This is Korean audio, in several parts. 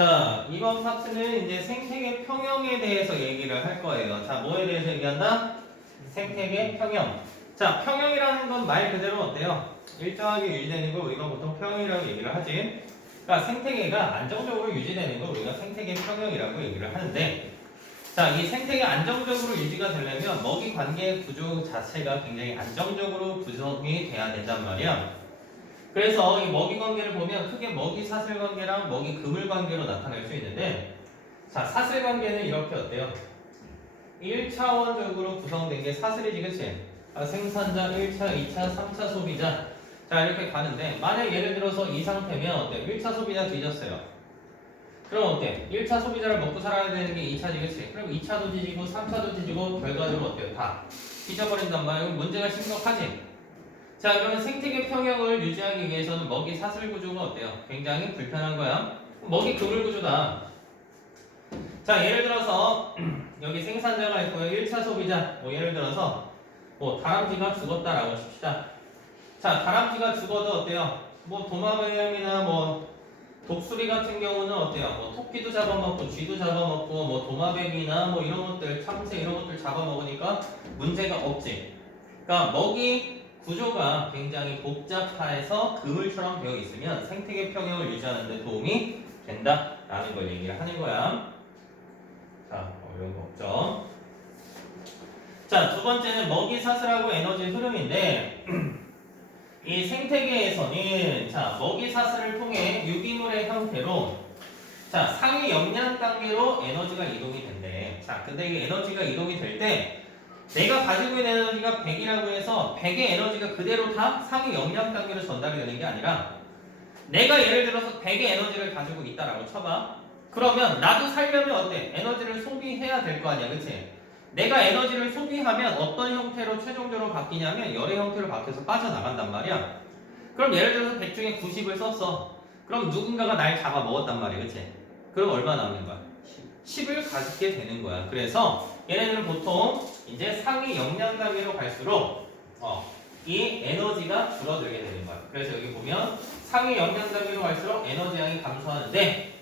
자, 이번 파트는 이제 생태계 평형에 대해서 얘기를 할 거예요. 자, 뭐에 대해서 얘기한다? 생태계 평형. 자, 평형이라는 건 말 그대로 어때요? 일정하게 유지되는 걸 우리가 보통 평형이라고 얘기를 하지. 그러니까 생태계가 안정적으로 유지되는 걸 우리가 생태계 평형이라고 얘기를 하는데, 자, 이 생태계 안정적으로 유지가 되려면 먹이 관계 구조 자체가 굉장히 안정적으로 구성이 돼야 된단 말이야. 그래서 이 먹이 관계를 보면 크게 먹이 사슬 관계랑 먹이 그물 관계로 나타날 수 있는데, 자, 사슬 관계는 이렇게 어때요? 1차원적으로 구성된 게 사슬이지, 그치? 생산자 1차, 2차, 3차 소비자. 자, 이렇게 가는데, 만약 예를 들어서 이 상태면 어때? 1차 소비자 뒤졌어요. 그럼 어때? 1차 소비자를 먹고 살아야 되는 게 2차지, 그치? 그럼 2차도 뒤지고 3차도 뒤지고 결과적으로 어때요? 다 뒤져버린단 말이야. 그럼 문제가 심각하지? 자, 그러면 생태계 평형을 유지하기 위해서는 먹이 사슬 구조가 어때요? 굉장히 불편한 거야. 먹이 그물 구조다. 자, 예를 들어서 여기 생산자가 있고요. 1차 소비자. 뭐 예를 들어서 뭐 다람쥐가 죽었다라고 칩시다. 자, 다람쥐가 죽어도 어때요? 뭐 도마뱀이나 뭐 독수리 같은 경우는 어때요? 뭐 토끼도 잡아먹고 쥐도 잡아먹고 뭐 도마뱀이나 뭐 이런 것들 참새 이런 것들 잡아먹으니까 문제가 없지. 그러니까 먹이 구조가 굉장히 복잡해서 그물처럼 되어 있으면 생태계 평형을 유지하는 데 도움이 된다라는 걸 얘기를 하는 거야. 자, 어려운 거 없죠? 자, 두 번째는 먹이 사슬하고 에너지 흐름인데 이 생태계에서는 자, 먹이 사슬을 통해 유기물의 형태로 자, 상위 영양 단계로 에너지가 이동이 된대. 자, 근데 이 에너지가 이동이 될 때 내가 가지고 있는 에너지가 100이라고 해서 100의 에너지가 그대로 다 상위 영양 단계로 전달이 되는 게 아니라 내가 예를 들어서 100의 에너지를 가지고 있다라고 쳐봐. 그러면 나도 살려면 어때? 에너지를 소비해야 될 거 아니야, 그치? 내가 에너지를 소비하면 어떤 형태로 최종적으로 바뀌냐면 열의 형태로 바뀌어서 빠져나간단 말이야. 그럼 예를 들어서 100 중에 90을 썼어. 그럼 누군가가 날 잡아 먹었단 말이야, 그치? 그럼 얼마 남는 거야? 10을 가지게 되는 거야. 그래서 얘네들은 보통 이제 상위 영양 단계로 갈수록 이 에너지가 줄어들게 되는 거야. 그래서 여기 보면 상위 영양 단계로 갈수록 에너지 양이 감소하는데,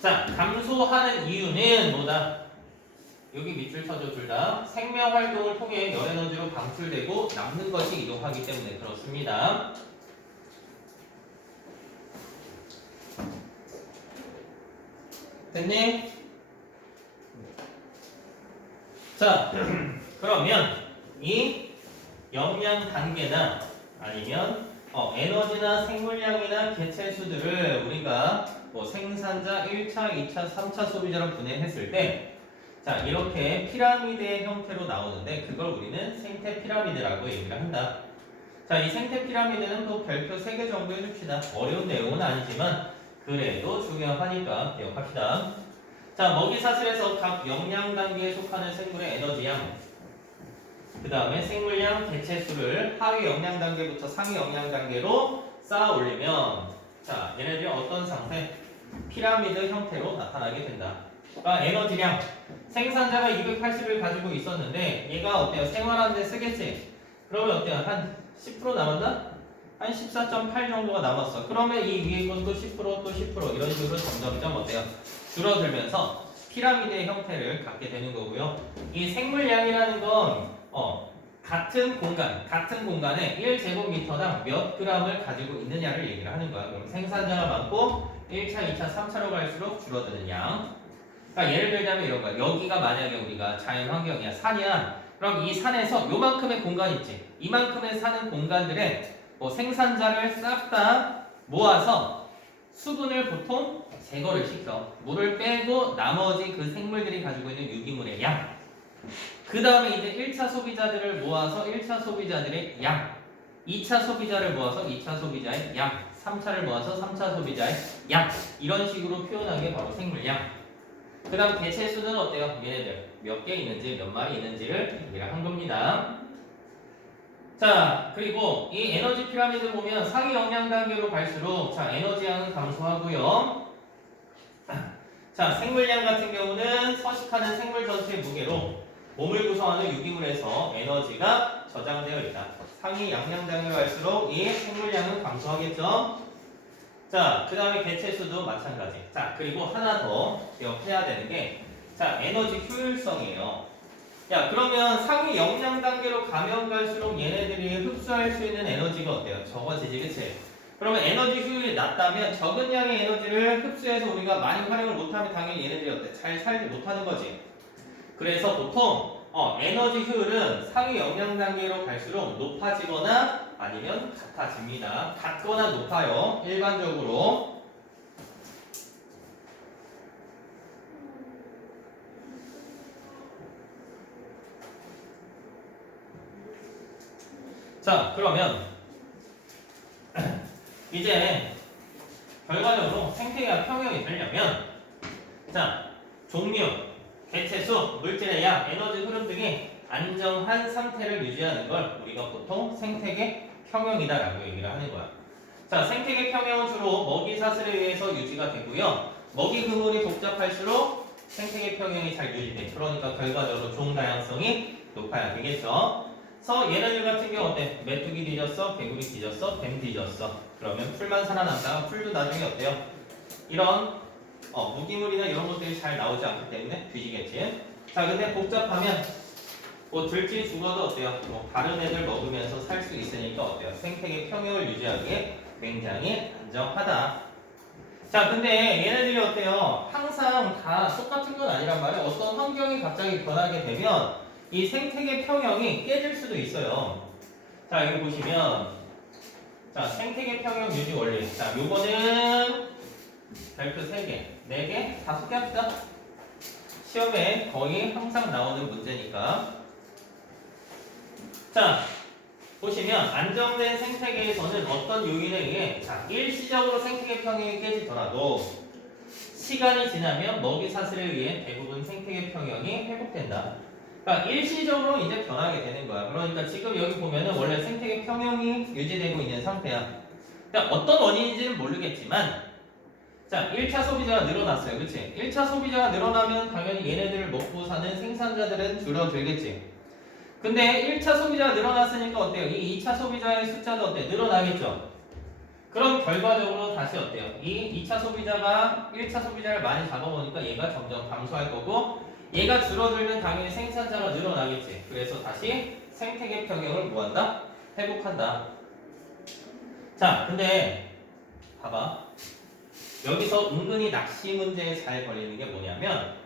자, 감소하는 이유는 뭐다? 여기 밑줄 쳐줘. 둘 다 생명 활동을 통해 열 에너지로 방출되고 남는 것이 이동하기 때문에 그렇습니다. 됐니? 자, 그러면 이 영양 단계나 아니면 에너지나 생물량이나 개체수들을 우리가 뭐 생산자 1차, 2차, 3차 소비자로 분해했을 때, 자, 이렇게 피라미드의 형태로 나오는데 그걸 우리는 생태 피라미드라고 얘기를 한다. 자, 이 생태 피라미드는 또 별표 3개 정도 해줍시다. 어려운 내용은 아니지만 그래도 중요하니까 기억합시다. 자, 먹이 사슬에서 각 영양 단계에 속하는 생물의 에너지양, 그 다음에 생물량, 개체수를 하위 영양 단계부터 상위 영양 단계로 쌓아 올리면, 자, 얘네들이 어떤 상태? 피라미드 형태로 나타나게 된다. 그러니까 에너지량, 생산자가 280을 가지고 있었는데 얘가 어때요? 생활하는 데 쓰겠지? 그러면 어때요? 한 10% 남았나? 한 14.8 정도가 남았어. 그러면 이 위에 것도 10%, 또 10% 이런 식으로 점점점 어때요? 줄어들면서 피라미드의 형태를 갖게 되는 거고요. 이 생물량이라는 건 같은 공간에 1제곱미터당 몇 g을 가지고 있느냐를 얘기를 하는 거야. 그럼 생산자가 많고 1차, 2차, 3차로 갈수록 줄어드는 양. 그러니까 예를 들자면 이런 거야. 여기가 만약에 우리가 자연환경이야, 산이야. 그럼 이 산에서 요만큼의 공간 있지. 이만큼의 사는 공간들에 뭐 생산자를 싹 다 모아서 수분을 보통 제거를 시켜. 물을 빼고 나머지 그 생물들이 가지고 있는 유기물의 양. 그 다음에 이제 1차 소비자들을 모아서 1차 소비자들의 양. 2차 소비자를 모아서 2차 소비자의 양. 3차를 모아서 3차 소비자의 양. 이런 식으로 표현한 게 바로 생물량. 그 다음 개체수는 어때요? 얘네들 몇 개 있는지 몇 마리 있는지를 얘기를 한 겁니다. 자, 그리고 이 에너지 피라미드 보면 상위 영양 단계로 갈수록 자, 에너지 양은 감소하고요. 자, 생물량 같은 경우는 서식하는 생물 전체의 무게로 몸을 구성하는 유기물에서 에너지가 저장되어 있다. 상위 영양 단계로 갈수록 이 생물량은 감소하겠죠. 자, 그 다음에 개체수도 마찬가지. 자, 그리고 하나 더 기억해야 되는 게, 자, 에너지 효율성이에요. 야, 그러면 상위 영양 단계로 가면 갈수록 얘네들이 흡수할 수 있는 에너지가 어때요? 적어지지, 그치? 그러면 에너지 효율이 낮다면 적은 양의 에너지를 흡수해서 우리가 많이 활용을 못하면 당연히 얘네들이 어때? 잘 살지 못하는 거지. 그래서 보통 에너지 효율은 상위 영양 단계로 갈수록 높아지거나 아니면 같아집니다. 같거나 높아요. 일반적으로. 자, 그러면 이제 결과적으로 생태계가 평형이 되려면 자, 종류, 개체수, 물질의 양, 에너지 흐름 등이 안정한 상태를 유지하는 걸 우리가 보통 생태계 평형이다라고 얘기를 하는 거야. 자, 생태계 평형은 주로 먹이 사슬에 의해서 유지가 되고요. 먹이 그물이 복잡할수록 생태계 평형이 잘 유지돼. 그러니까 결과적으로 종 다양성이 높아야 되겠죠. 그래서 얘네들 같은 경우 어때? 메뚜기 뒤졌어, 개구리 뒤졌어, 뱀 뒤졌어. 그러면 풀만 살아남다가 풀도 나중에 어때요? 이런 무기물이나 이런 것들이 잘 나오지 않기 때문에 뒤지겠지. 자, 근데 복잡하면 뭐 들쥐 죽어도 어때요? 뭐 다른 애들 먹으면서 살 수 있으니까 어때요? 생태계 평형을 유지하기에 굉장히 안정하다. 자, 근데 얘네들이 어때요? 항상 다 똑같은 건 아니란 말이에요. 어떤 환경이 갑자기 변하게 되면 이 생태계 평형이 깨질 수도 있어요. 자, 여기 보시면 자, 생태계 평형 유지 원리. 자, 요거는 별표 3개, 4개, 5개 합시다. 시험에 거의 항상 나오는 문제니까. 자, 보시면 안정된 생태계에서는 어떤 요인에 의해 자, 일시적으로 생태계 평형이 깨지더라도 시간이 지나면 먹이 사슬에 의해 대부분 생태계 평형이 회복된다. 그러니까 일시적으로 이제 변하게 되는 거야. 그러니까 지금 여기 보면은 원래 생태계 평형이 유지되고 있는 상태야. 그러니까 어떤 원인인지는 모르겠지만 자, 1차 소비자가 늘어났어요. 그치? 1차 소비자가 늘어나면 당연히 얘네들을 먹고 사는 생산자들은 줄어들겠지. 근데 1차 소비자가 늘어났으니까 어때요? 이 2차 소비자의 숫자도 어때요? 늘어나겠죠? 그럼 결과적으로 다시 어때요? 이 2차 소비자가 1차 소비자를 많이 잡아보니까 얘가 점점 감소할 거고 얘가 줄어들면 당연히 생산자가 늘어나겠지. 그래서 다시 생태계 평형을 뭐한다? 회복한다. 자, 근데 봐봐. 여기서 은근히 낚시 문제에 잘 걸리는 게 뭐냐면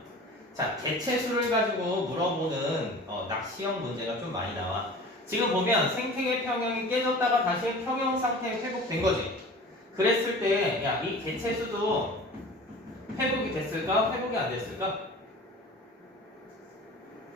자, 개체수를 가지고 물어보는 낚시형 문제가 좀 많이 나와. 지금 보면 생태계 평형이 깨졌다가 다시 평형 상태에 회복된 거지. 그랬을 때, 야, 이 개체수도 회복이 됐을까? 회복이 안 됐을까?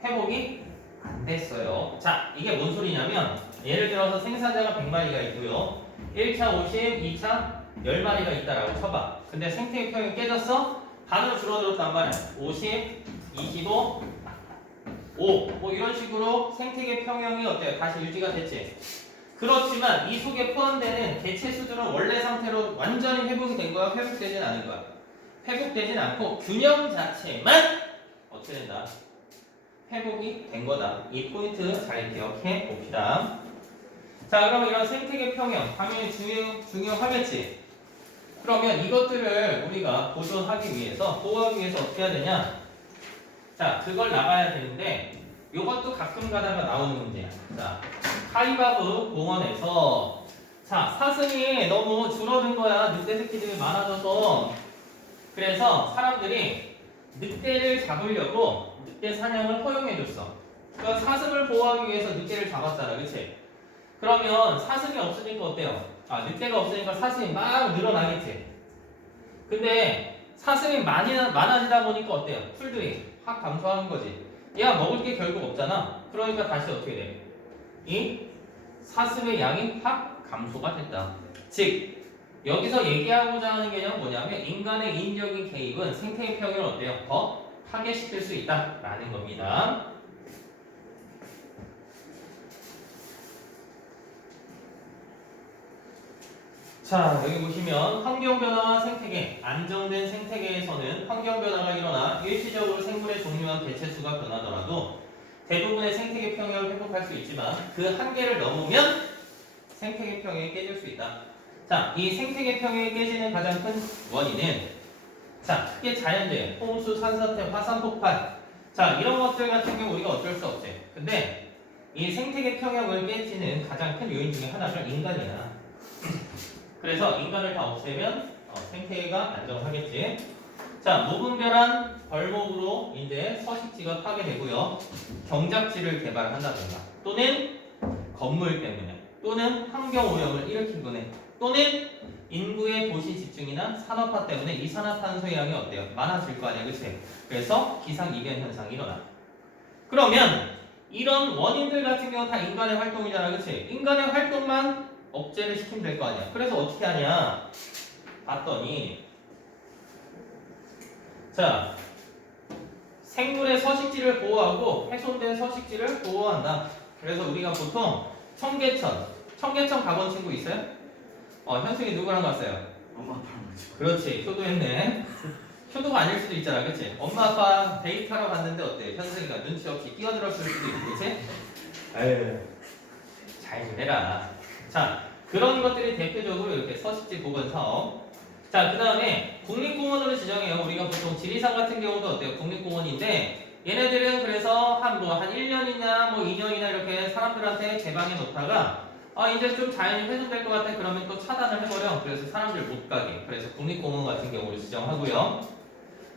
회복이 안 됐어요. 자, 이게 뭔 소리냐면, 예를 들어서 생산자가 100마리가 있고요. 1차 50, 2차 10마리가 있다라고 쳐봐. 근데 생태계 평형이 깨졌어? 반으로 줄어들었단 말이야. 50, 25, 5. 뭐 이런 식으로 생태계 평형이 어때요? 다시 유지가 됐지. 그렇지만 이 속에 포함되는 개체 수들은 원래 상태로 완전히 회복이 된 거야? 회복되진 않은 거야? 회복되진 않고 균형 자체만 어떻게 된다? 회복이 된 거다. 이 포인트 잘 기억해 봅시다. 자, 그러면 이런 생태계 평형 당연히 중요하겠지. 그러면 이것들을 우리가 보존하기 위해서, 보호하기 위해서 어떻게 해야 되냐? 자, 그걸 나가야 되는데 이것도 가끔 가다가 나오는 문제야. 자, 하이바브 공원에서 자, 사슴이 너무 줄어든 거야. 늑대 새끼들이 많아져서. 그래서 사람들이 늑대를 잡으려고 늑대 사냥을 허용해줬어. 그러니까 사슴을 보호하기 위해서 늑대를 잡았잖아. 그치? 그러면 사슴이 없으니까 어때요? 아, 늑대가 없으니까 사슴이 막 늘어나겠지. 근데 사슴이 많아지다 보니까 어때요? 풀들이 확 감소하는 거지. 얘가 먹을 게 결국 없잖아. 그러니까 다시 어떻게 돼? 이 사슴의 양이 확 감소가 됐다. 즉, 여기서 얘기하고자 하는 개념은 뭐냐면 인간의 인적인 개입은 생태계 평형을 어때요? 더 파괴시킬 수 있다라는 겁니다. 자, 여기 보시면 환경변화와 생태계, 안정된 생태계에서는 환경변화가 일어나 일시적으로 생물의 종류와 개체수가 변하더라도 대부분의 생태계 평형을 회복할 수 있지만 그 한계를 넘으면 생태계 평형이 깨질 수 있다. 자, 이 생태계 평형이 깨지는 가장 큰 원인은 자, 크게 자연재해, 홍수, 산사태, 화산 폭발 자, 이런 것들 같은 경우 우리가 어쩔 수 없지. 근데 이 생태계 평형을 깨지는 가장 큰 요인 중에 하나가 인간이야. 그래서 인간을 다 없애면 생태계가 안정하겠지. 자, 무분별한 벌목으로 이제 서식지가 파괴되고요. 경작지를 개발한다든가 또는 건물 때문에 또는 환경 오염을 일으키거나 또는 인구의 도시 집중이나 산업화 때문에 이산화탄소의 양이 어때요? 많아질 거 아니야, 그치? 그래서 기상이변 현상이 일어나. 그러면 이런 원인들 같은 경우 다 인간의 활동이잖아, 그치? 인간의 활동만 억제를 시키면 될 거 아니야. 그래서 어떻게 하냐? 봤더니 자, 생물의 서식지를 보호하고 훼손된 서식지를 보호한다. 그래서 우리가 보통 청계천 가본 친구 있어요? 현승이 누구랑 갔어요? 엄마 아빠랑 같이. 그렇지, 효도했네. 효도가 아닐 수도 있잖아, 그치? 엄마 아빠 데이트하러 갔는데 어때? 현승이가 눈치 없이 끼어들었을 수도 있고, 그치? 아유, 잘 지내라. 자, 그런 것들이 대표적으로 이렇게 서식지 보건 사업. 자, 그 다음에 국립공원으로 지정해요. 우리가 보통 지리산 같은 경우도 어때요? 국립공원인데 얘네들은 그래서 한 1년이나 2년이나 이렇게 사람들한테 개방해 놓다가 이제 좀 자연이 훼손될 것 같아. 그러면 또 차단을 해버려. 그래서 사람들 못 가게. 그래서 국립공원 같은 경우를 지정하고요.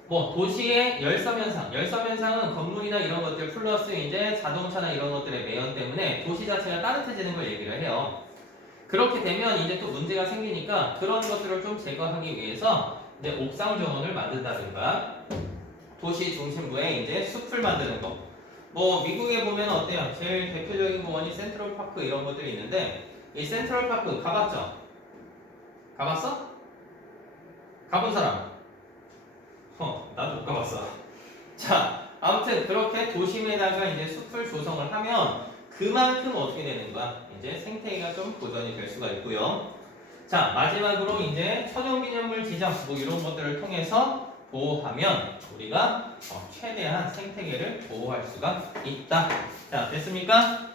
도시의 열섬 현상은 건물이나 이런 것들 플러스 이제 자동차나 이런 것들의 매연 때문에 도시 자체가 따뜻해지는 걸 얘기를 해요. 그렇게 되면 이제 또 문제가 생기니까 그런 것들을 좀 제거하기 위해서 이제 옥상 정원을 만든다든가 도시 중심부에 이제 숲을 만드는 거. 미국에 보면 어때요? 제일 대표적인 공원이 센트럴 파크 이런 것들이 있는데 이 센트럴 파크 가봤죠? 가봤어? 가본 사람? 나도 못 가봤어. 자, 아무튼 그렇게 도심에다가 이제 숲을 조성을 하면 그만큼 어떻게 되는 거야? 이제 생태계가 좀 보존이 될 수가 있고요. 자, 마지막으로 이제 천연기념물 지정 이런 것들을 통해서 보호하면 우리가 최대한 생태계를 보호할 수가 있다. 자, 됐습니까?